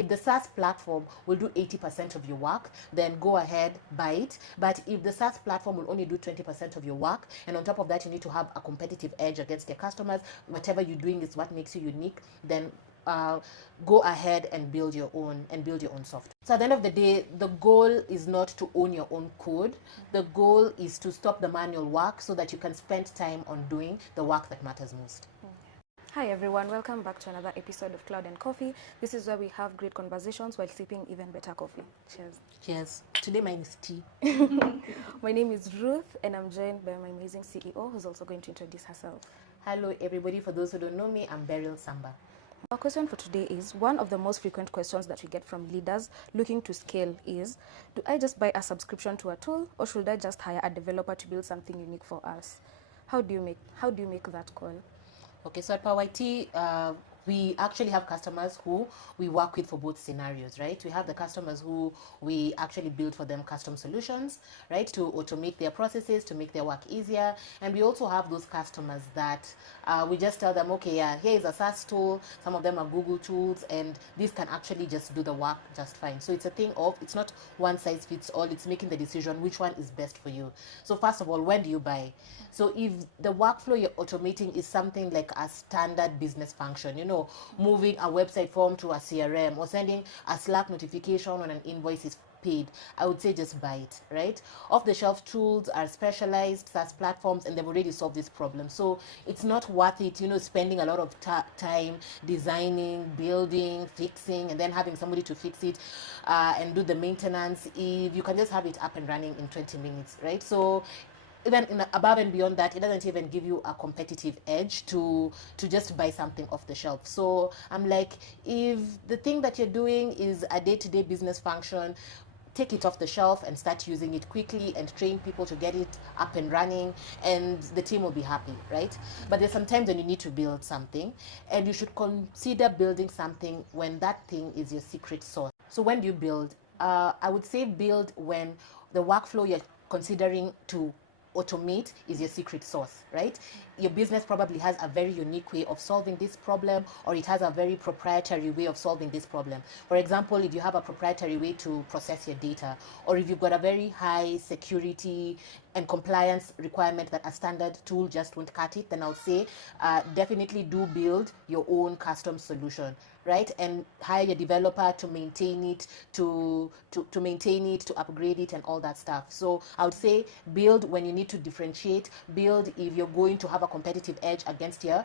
If the SaaS platform will do 80% of your work, then go ahead, buy it. But if the SaaS platform will only do 20% of your work, and on top of that, you need to have a competitive edge against your customers, whatever you're doing is what makes you unique, then go ahead and build your own software. So at the end of the day, the goal is not to own your own code. The goal is to stop the manual work so that you can spend time on doing the work that matters most. Hi everyone, welcome back to another episode of Cloud and Coffee. This is where we have great conversations while sipping even better coffee. Cheers. Cheers. Today mine is tea. My name is Ruth and I'm joined by my amazing CEO who's also going to introduce herself. Hello everybody, for those who don't know me, I'm Beryl Samba. Our question for today is, one of the most frequent questions that we get from leaders looking to scale is, do I just buy a subscription to a tool or should I just hire a developer to build something unique for us? How do you make that call? Okay, so at PowerIT, we actually have customers who we work with for both scenarios, right? We have the customers who we actually build for them custom solutions, right, to automate their processes, to make their work easier. And we also have those customers that we just tell them, okay, yeah, here is a SaaS tool. Some of them are Google tools, and this can actually just do the work just fine. So it's a thing of, it's not one size fits all. It's making the decision which one is best for you. So first of all, when do you buy? So if the workflow you're automating is something like a standard business function, you know, moving a website form to a CRM or sending a Slack notification when an invoice is paid, I would say just buy it, right? Off-the-shelf tools are specialized SaaS platforms and they've already solved this problem. So it's not worth it, you know, spending a lot of time designing, building, fixing, and then having somebody to fix it and do the maintenance if you can just have it up and running in 20 minutes, right? So even above and beyond that, it doesn't even give you a competitive edge to just buy something off the shelf. So I'm like, if the thing that you're doing is a day-to-day business function, take it off the shelf and start using it quickly and train people to get it up and running, and the team will be happy, right? But there's sometimes when you need to build something, and you should consider building something when that thing is your secret sauce. So when do you build? I would say build when the workflow you're considering to automate is your secret sauce, right? Your business probably has a very unique way of solving this problem, or it has a very proprietary way of solving this problem. For example, if you have a proprietary way to process your data, or if you've got a very high security and compliance requirement that a standard tool just won't cut it, then I'll say definitely do build your own custom solution, right? And hire your developer to maintain it, to maintain it, to upgrade it, and all that stuff. So I would say build when you need to differentiate, build if you're going to have a competitive edge against your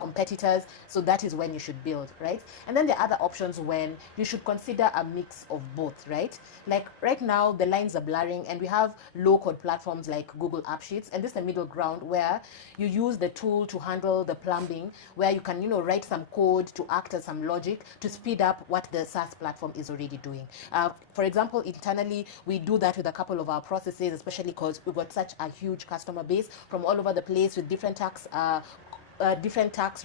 competitors. So that is when you should build, right? And then the other options when you should consider a mix of both, right? Like right now the lines are blurring and we have low code platforms like Google App Sheets, and this is the middle ground where you use the tool to handle the plumbing, where you can, you know, write some code to act as some logic to speed up what the SaaS platform is already doing. For example, internally we do that with a couple of our processes, especially because we've got such a huge customer base from all over the place with different tax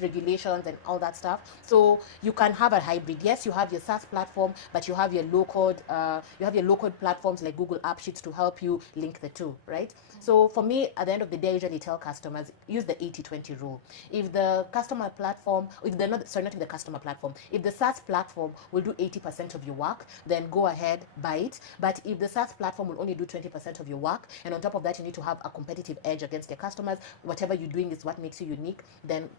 regulations and all that stuff. So you can have a hybrid. Yes, you have your SaaS platform, but you have your low code platforms like Google App Sheets to help you link the two, right? So for me, at the end of the day, I usually tell customers, use the 80-20 rule. If the customer platform, if they're not, sorry, not in the customer platform, if the SaaS platform will do 80% of your work, then go ahead, buy it. But if the SaaS platform will only do 20% of your work, and on top of that, you need to have a competitive edge against your customers, whatever you're doing is what makes you unique, then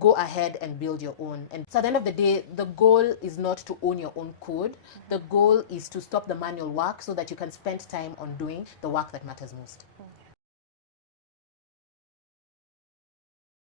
go ahead and build your own. And so at the end of the day, the goal is not to own your own code. The goal is to stop the manual work so that you can spend time on doing the work that matters most.